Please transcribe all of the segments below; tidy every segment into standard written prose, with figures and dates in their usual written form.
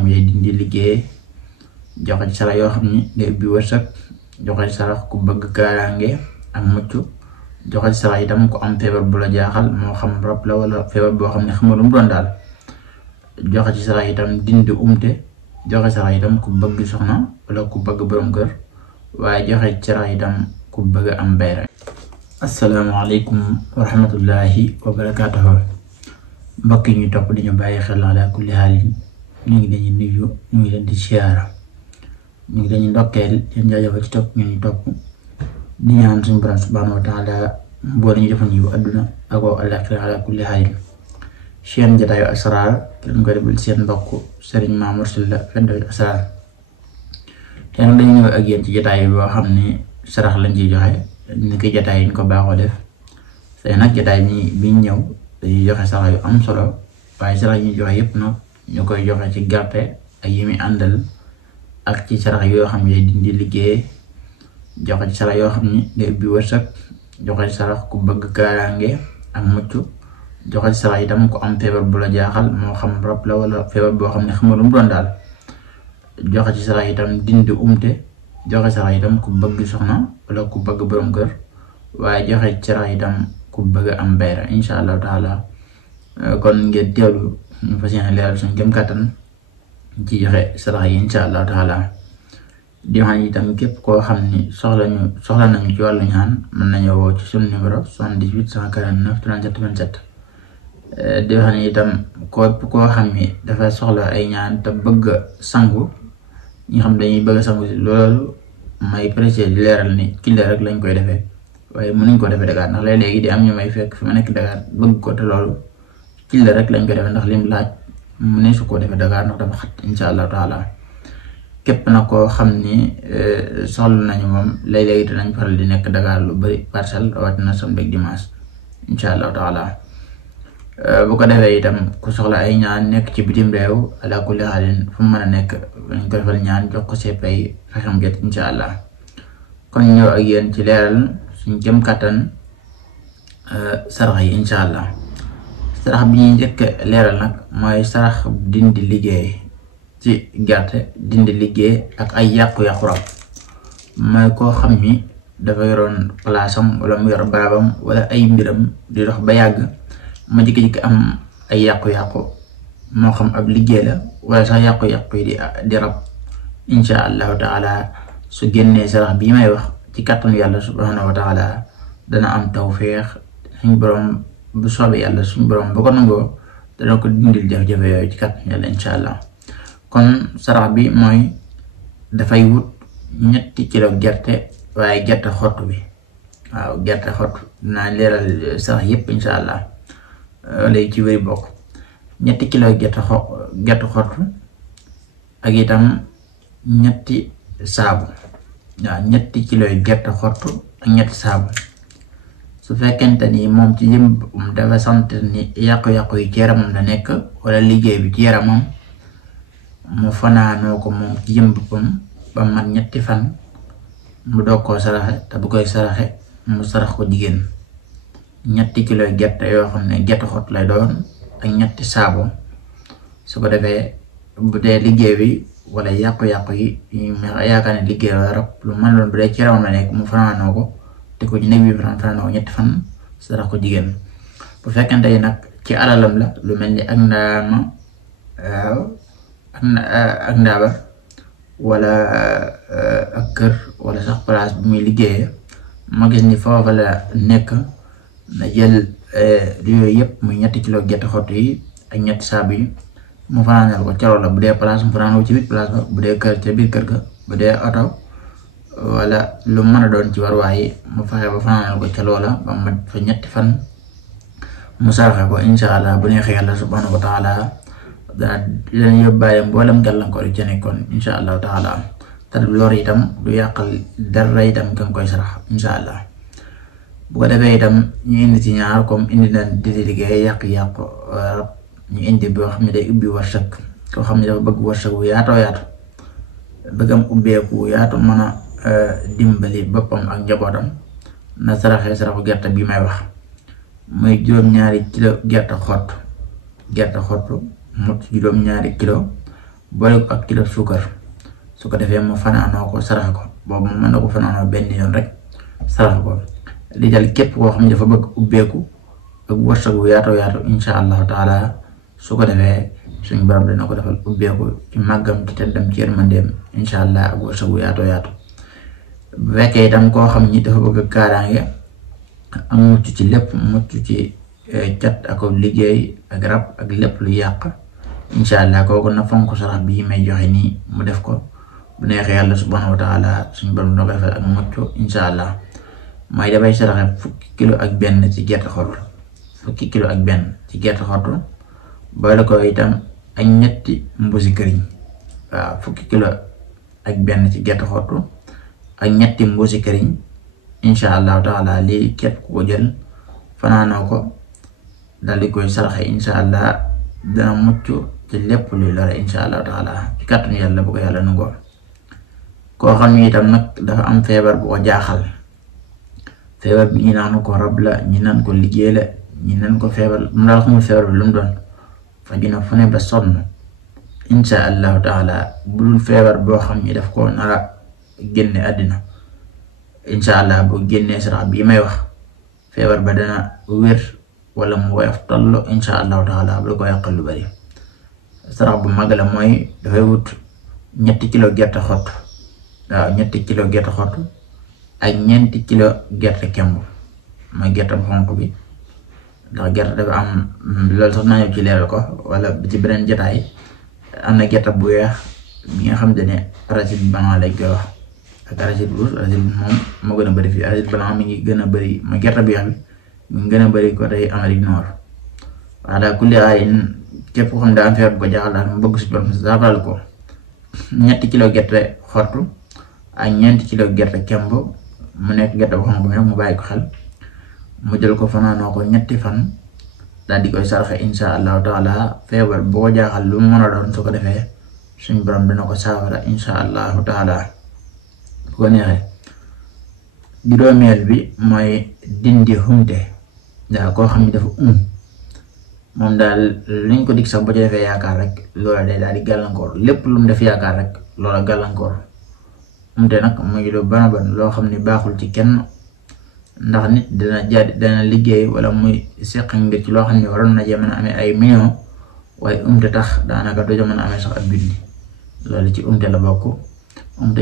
xam ne day dindi liggéey, joxe ci sarax yoo xam ni day ubbi wërsëg, joxe ci sarax ku bëgg kaaraange ak mucc, joxe ci sarax itam ku am feebar bu la jaaxal moo xam rab la wala feebar boo xam ne xamul lu mu doon daal, joxe ci sarax itam dindi umte, joxe sarax itam ku bëgg soxna wala ku bëgg borom kër, waaye joxe ci sarax itam ku bëgg am bayra. Asalaamaaleykum wa rahmatullahi wa barakaatuhu. Mbokk yi ñu topp di ñu bàyyi xel ala kulli haalin ñu ngi leen di nuyu, ñu ngi leen di siyaara, ñu ngi leen di ndokkeel yéen jaajëfal ci topp ñu topp di ñaan suñu borom subhanahu wa taala boole ñu defal ñu àdduna ak àllaaxira ala kulli haalin. Seen jotaayu asraar leen ko defal seen mbokk Serigne Mamour Sylla Fendoy Asraar. te nag dañu ñëw ak yéen ci jotaay boo xam ne sarax lañ ciy joxe ni ki jotaay yi ñu ko baaxoo def. tey nag jotaay bi ñëw dañuy joxe sarax yu am solo, waaye sarax yi ñu joxe yëpp nag ñu koy joxe ci gerte ak yi muy àndal ak ci sarax yoo xam ne day dindi liggéey, joxe ci sarax yoo xam ni day ubbi wërsëg, joxe ci sarax ku bëgg kaaraange ak mucc, joxe ci sarax itam ku am feebar bu la jaaxal moo xam rab la wala feebar boo xam ne xamul lu mu doon daal, joxe ci sarax itam dindi umte, joxe sarax itam ku bëgg soxna wala ku bëgg borom kër, waaye joxe ci sarax itam ku bëgg am bayra incha allahu taala. kon ngeen teewlu ñu fas yéene leeral suñu gëm kàttan ci joxe sarax yi incha allahu taala. di wax itam képp koo xam ni soxla nañu ci wàllu ñaan mën nañoo woo ci suñu numéro 78 149 37 27. di wax ni itam képp koo xam ni dafa soxla ay ñaan te bëgg sangu, ñi xam dañuy bëgg sangu si loolu may préciser di leeral ni Killa rek lañ koy defee, waaye mënuñ ko defee Dakar ndax léegi di am ñu may fekk fi ma nekk Dakar bëgg ko te loolu Killa rek lañ koy defee ndax lim laaj mu ne su ko defee Dakar ndax dafa xat incha allahu taala. képp na koo xam ni soxla nañu moom léeg-léegi dinañ faral di nekk Dakar lu bari parcelle rawatina samedi ak dimanche incha allahu taala. bu ko defee itam ku soxla ay ñaan nekk ci bitim réew ala kulli xaalin fu mu mën a nekk dañ ko defal ñaan jox ko seepay fexem jot incha allah. kon ñëw ak yéen ci leeral suñ jëm kàttan sarax yi incha allah. sarax bi ñuy njëkk leeral nag mooy sarax dindi liggéey ci gerte, dindi liggéey ak ay yàqu-yàqu rab. mooy koo xam ni dafa yoroon palaasam wala mu yor barabam wala ay mbiram di dox ba yàgg ma jikki-jikki am ay yàqu-yàqu, moo xam ab liggéey la wala sax yàqu-yàqu yi di rab. incha allahu taala su génnee sarax bii may wax ci kàttanu yàlla subhanahu wa taala dana am tawféex suñ borom bu soobee yàlla suñ borom bu ko nangoo dana ko dindil jafe-jafe yooyu ci kàttanu yàlla incha allah. kon sarax bi mooy dafay wut 3 kilo gerte, waaye gerte xottu bi, waaw gerte xottu dinaa leeral sarax yëpp incha allah léegi ci wéy bokk. 3 kilo gerte xottu ak itam 3 saabu, waaw 3 kilo gerte xottu ak 3 saabu. su fekkente ni moom ci jëm dafa sant ni yàqu-yàqu yi ci yaramam la nekk wala liggéey bi ci yaramam, mu fanaanoo ko moom ci jëm boppam ba mat 3 fan mu doog koo saraxe. te bu koy saraxe mu sarax ko jigéen 3 kilo gerte yoo xam ne gerte xott lay doon ak 3 saabu. su ko defee bu dee liggéey bi wala yàqu-yàqu yi yaakaar ne liggéey wala rab lu mën doon bu dee ci yaramam la nekk mu fanaanoo ko te ko ci nekk bi fanaanoo ko 3 fan sarax ko jigéen. bu fekkente ni nag ci alalam la lu mel ni ak ndaama, waaw ak ndaaba wala ak kër wala sax place bu muy liggéeyee, ma gis ni foofa la nekk, na jël yooyu yëpp muy 3 kilo gerte xott yi ak 3 saabu yi mu fanaanal ko ca la. bu dee place mu fanaanal ko ci biir place ba, bu dee kër ca biir kër ga, bu dee oto wala lu mën a doon ci warwaay mu fexe ba fanaanal ko ca loola ba mat fa 3 fan mu saraxe ko incha allah. bu neexee yàlla subhanahu wa taala dana yóbbaale mboolem gàllankoor yi ca nekkoon incha allahu taala. te lor itam du yàqal dara itam ka nga koy sarax incha allah. bu ko defee itam ñu indi ci ñaar comme indi na di liggéey yàq-yàqu rab, ñu indi boo xam ne day ubbi wërsëg. koo xam ne dafa bëgg wërsëg wu yaatoo yaatu, bëgg am ubbeeku yaatu, mën a dimbali boppam ak njabootam, na saraxee saraxu gerte bi may wax. muy 2 kilo gerte xott mut 2 kilo, boole ko ak kilo suukar su ko defee mu fanaanoo ko sarax ko boobu mu mën na ko fanaanoo benn yoon rek sarax ko li dal képp koo xam ne dafa bëgg ubbeeku ak wërsëg bu yaatu insha allahu taala su ko defee suñu borom dina ko defal ubbeeku ci màggam ci teddam ci yërmandeem insha allah ak wërsëg bu yaatu bu fekkee itam koo xam ni dafa bëgg kaaraange am mucc ci lépp mucc ci cat ak liggéey ak rab ak lépp lu yàq insha allah kooku na fonk sarax bii may joxe nii mu def ko bu neexee yàlla subhanahu wa taala suñu borom dina ko defal ak mucc insha allah mooy dafay saraxe 1 kilo ak benn ci gerte xottu 1 kilo ak benn ci gerte xottu boole ko itam ak ñetti mbuusi këriñ waaw 1 kilo ak benn ci gerte xottu ak ñetti mbuusi këriñ insha allahu taala lii képp ku ko jël fanaanoo ko dal di koy saraxe insha allah dana mucc ci lépp luy lore insha allahu taala ci kàttanu yàlla bu ko yàlla nangoo koo xam ni itam nag dafa am feebar bu ko jaaxal feebar bi ñi naan ko rab la ñi naan ko liggéey la ñi naan ko feebar mu daal xamul feebar bi lu mu doon faju na fu ne ba sonn insha allahu taala bu dul feebar boo xam ni daf ko nara génne àddina insha allah bu génnee sarax bii may wax feebar ba dana wér wala mu woyof toll insha allahu taala bu ko yàqal lu bari sarax bu mag la mooy dafay wut 3 kilo gerte xottu waaw 3 kilo gerte xottu ak 4 kilo gerte kemb mooy gerte bu xonq bi ndax gerte dafa am loolu sax naa ñëw ci leeral ko wala ci beneen jotaay am na gerte bu weex bi nga xam ne arachide blanc lañ koy wax ak arachide rouge arachide moom moo gën a bëri fii arachide blanc mi ngi gën a bëri mooy gerte bu weex bi mi ngi gën a bëri ko tey Amérique Nord waaw daal kulli ayin képp xam daa am feebar bu ko jaaxal daal mu bëgg si borom saafal ko 3 kilo gerte xottu ak 4 kilo gerte kemb mu nekk gerte bu xonq mi nag mu bàyyi ko xel mu jël ko fanaanoo ko 3 fan daal di koy saraxe insha allahu taala feebar bu ko jaaxal lu mu mën a doon su ko defee suñ borom dina ko saafara insha allahu taala bu ko neexee juróomeel bi mooy dindi humte waaw koo xam ne dafa moom daal luñ ko dig sax bu ci defee yaakaar rek loola day daal di gàllankoor lépp lu mu def yaakaar rek loola gàllankoor humte nag muy lu ban loo xam ne baaxul ci kenn ndax nit dana liggéey wala muy seq ngir ci loo xam ne waroon na mën a amee ay millions waaye tax daanaka doo mën a amee sax ab junni loolu ci la bokk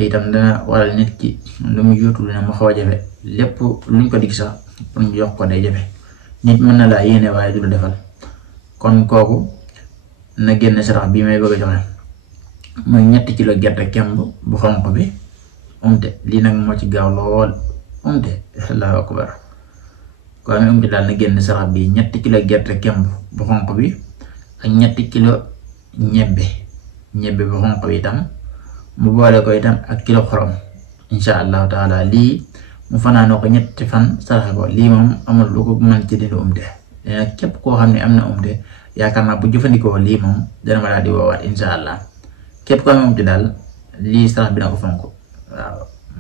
itam dana waral nit ki lu mu yóotu lu ne mu xaw a jafe lépp luñ ko dig sax pour ñu jox ko day jafe nit mën na laa yéene waaye du la defal kon kooku na génn sarax bii may bëgg a joxe mooy 3 kilo gerte kemb bu xonq bi lii nag moo ci gaaw lool allahu akbar ko amee daal na génn sarax bi 3 kilo gerte kemb bu xonq bi ak 3 kilo ñebbe bu xonq bi itam mu boole ko itam ak kilo xorom insha allahu taala lii mu fanaanoo ko 3 fan saraxe ko lii moom amul lu ko mën ci dindi nag képp koo xam ne am na yaakaar naa bu jëfandikoo lii moom dana ma daal di woowaat insha allah képp koo am daal lii sarax bi na ko fonk waaw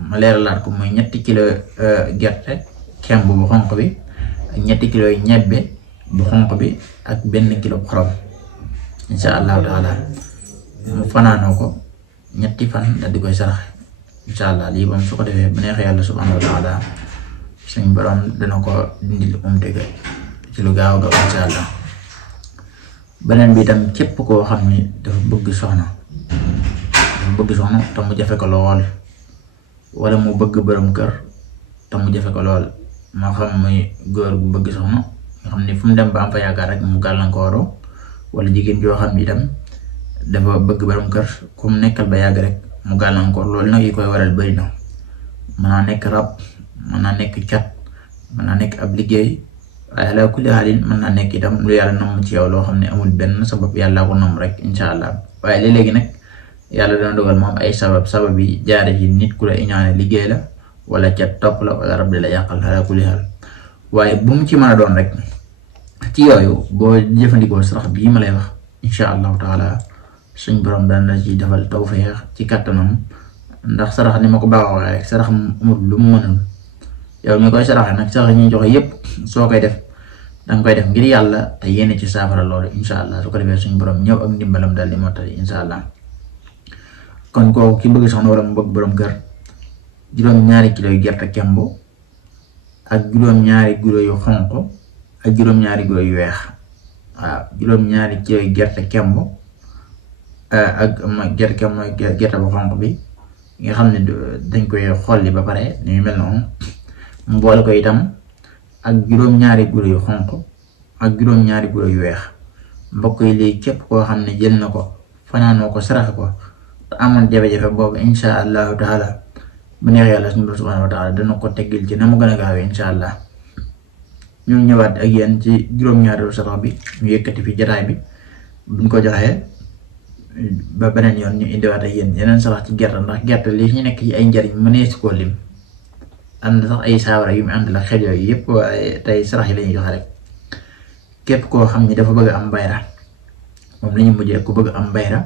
ma leeralaat ko mooy 3 kilo gerte kemb bu xonq bi ak 3 kilo ñebbe bu xonq bi ak 1 kilo xorom insha allahu taala mu fanaanoo ko 3 fan daal di koy saraxe insha allah lii moom su ko defee bu neexee yàlla subhanahu wa taala suñ borom dana ko dindil ga ci lu gaaw insha allah beneen bi itam képp koo xam ni dafa bëgg soxna te mu jafe ko lool wala mu bëgg borom kër te mu jafe ko lool moo xam muy góor gu bëgg soxna nga xam ni fu mu dem ba am fa yaakaar rek mu gàllankooru wala jigéen joo xam ni itam dafa bëgg borom kër ku mu nekkal ba yàgg rek mu gàllankoor loolu nag yi koy waral bëri na mën naa nekk rab mën naa nekk cat mën naa nekk ab liggéey waaye ala kulli haalin mën naa nekk itam lu yàlla namm ci yow loo xam ne amul benn sabab yàlla ko namm rek insha allah waaye léegi nag yàlla dana dogal moom ay sabab yi jaare ci nit ku la iñaane liggéey la wala cat topp la wala rab di la yàqal ala kulli haal waaye bu mu ci mën a doon rek ci yooyu boo jëfandikoo sarax bii ma lay wax insha allahu taala suñ borom dana la ci defal tawfeex ci kàttanam ndax sarax ni ma ko baaxoo rek sarax amul lu mu mënul yow mi koy saraxe nag sarax ñuy joxe yépp soo koy def danga koy def ngir yàlla te yéene ci saafara loolu insha allah su ko defee suñ borom ñëw ak ndimbalam daal di mottali insha allah kon kooku ki bëgg soxna wala mu bëgg borom kër juróom-ñaari kilo yu gerte kemb ak juróom-ñaari guro yu xonq ak juróom-ñaari guro yu weex waaw juróom-ñaari kilo yu gerte kemb ak gerte kemb mooy gerte bu xonq bi nga xam ne dañ koy xolli ba pare ni mel noonu mu boole ko itam ak juróom-ñaari guro yu xonq ak juróom-ñaari guro yu weex mbokk yi léegi képp koo xam ne jël na ko fanaanoo ko saraxe ko te amoon jafe-jafe boobu insha allahu taala bu neex yàlla suñu borom subhanahu wa taala dana ko teggil ci na mu gën a gaawee insha allah ñu ñëwaat ak yéen ci juróom-ñaareelu sarax bi ñu yëkkati fi jataay bi buñ ko joxee ba beneen yoon ñu indiwaat ak yéen yeneen sarax ci gerte ndax gerte li ñu nekk ci ay njariñ mënees koo lim am na sax ay saawara yu mu ànd la xel yooyu yëpp waaye tey sarax yi lañuy joxe rek képp koo xam ni dafa bëgg am bayra moom la ñu mujjee ku bëgg am bayra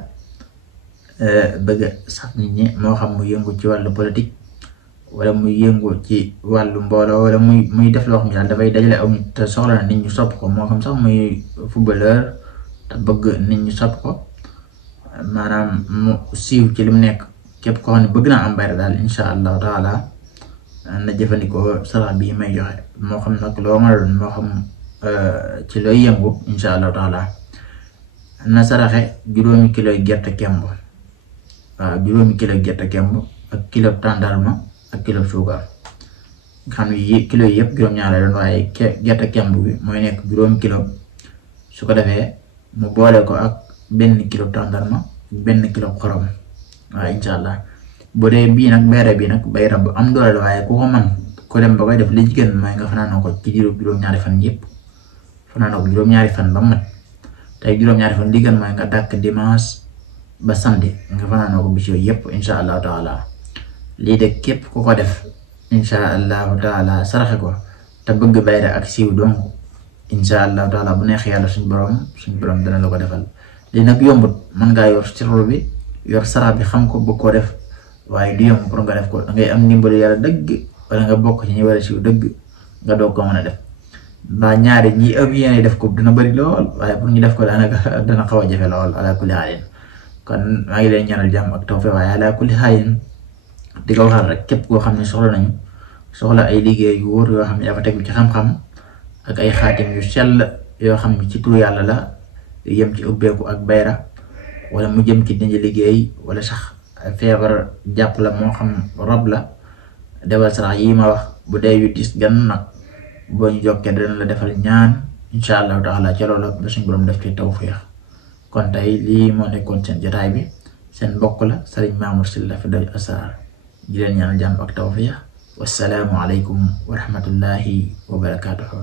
bëgg sax nit ñi moo xam mu yëngu ci wàllu politique wala muy yëngu ci wàllu mbooloo wala muy def loo xam ne daal dafay dajale aw nit te soxla na nit ñu sopp ko moo xam sax muy footballeur te bëgg nit ñu sopp ko maanaam mu siiw ci li mu nekk képp koo xam ne bëgg naa am bayra daal insha allahu taala na jëfandikoo sarax bii may joxe moo xam nag loo mën a doon moo xam ci looy yëngu insha allahu taala na saraxe juróomi kilo gerte kemb waaw juróomi kilo gerte kemb ak kilo tàndarma ak kilo suukar nga xam ne kilo yi yëpp juróom-ñaar la doon waaye gerte kemb bi mooy nekk juróomi kilo su ko defee mu boole ko ak benn kilo tàndarma benn kilo xorom waaw insha allah bu dee bii nag bayra bu am doole la waaye ku ko man ko dem ba koy def li ci gën mooy nga fanaanoo ko ci juróom-ñaari fan yëpp fanaanoo ko juróom-ñaari fan ba mat tey juróom-ñaari fan li gën mooy nga dàkk dimanche ba samedi nga fanaanoo ko bis yooyu yëpp insha allahu taala lii de képp ku ko def insha allahu taala saraxe ko te bëgg bayra ak siiw donc insha allahu taala bu neex yàlla suñ borom dana la ko defal lii nag yombut mën ngaa yor sirru bi yor sarax bi xam ko bëgg koo def waaye du yomb pour nga def ko dangay am ndimbalu yàlla dëgg wala nga bokk ci ñi war a siiw dëgg nga doog ko mën a def ba ñaari ñi ëpp yéene def ko dina bëri lool waaye pour ñu def ko daanaka dana xaw a jafe lool ala kulli xaalin kon maa ngi leen ñaanal jàmm ak tawfiq waaye ala kulli xaalin di ko waxal rek képp koo xam ne soxla ay liggéey yu wóor yoo xam ne dafa tegu ci xam-xam ak ay xaatim yu sell yoo xam ne ci turu yàlla la yem ci ubbeeku ak bayra wala mu jëm ci dindi liggéey wala sax feebar jàpp la moo xam rab la defal sarax yi ma wax bu dee yu dis gan nag boo ñu jokkee dana la defal ñaan insha allahu taala ca loolu ba suñ borom def ci tawfiix kon tey lii moo nekkoon seen jotaay bi seen mbokk la Serigne Mamour Sylla Firdawsi Asrar di leen ñaanal jàmm ak tawfiix wassalaamu aleykum wa rahmatullahi wa barakatuhu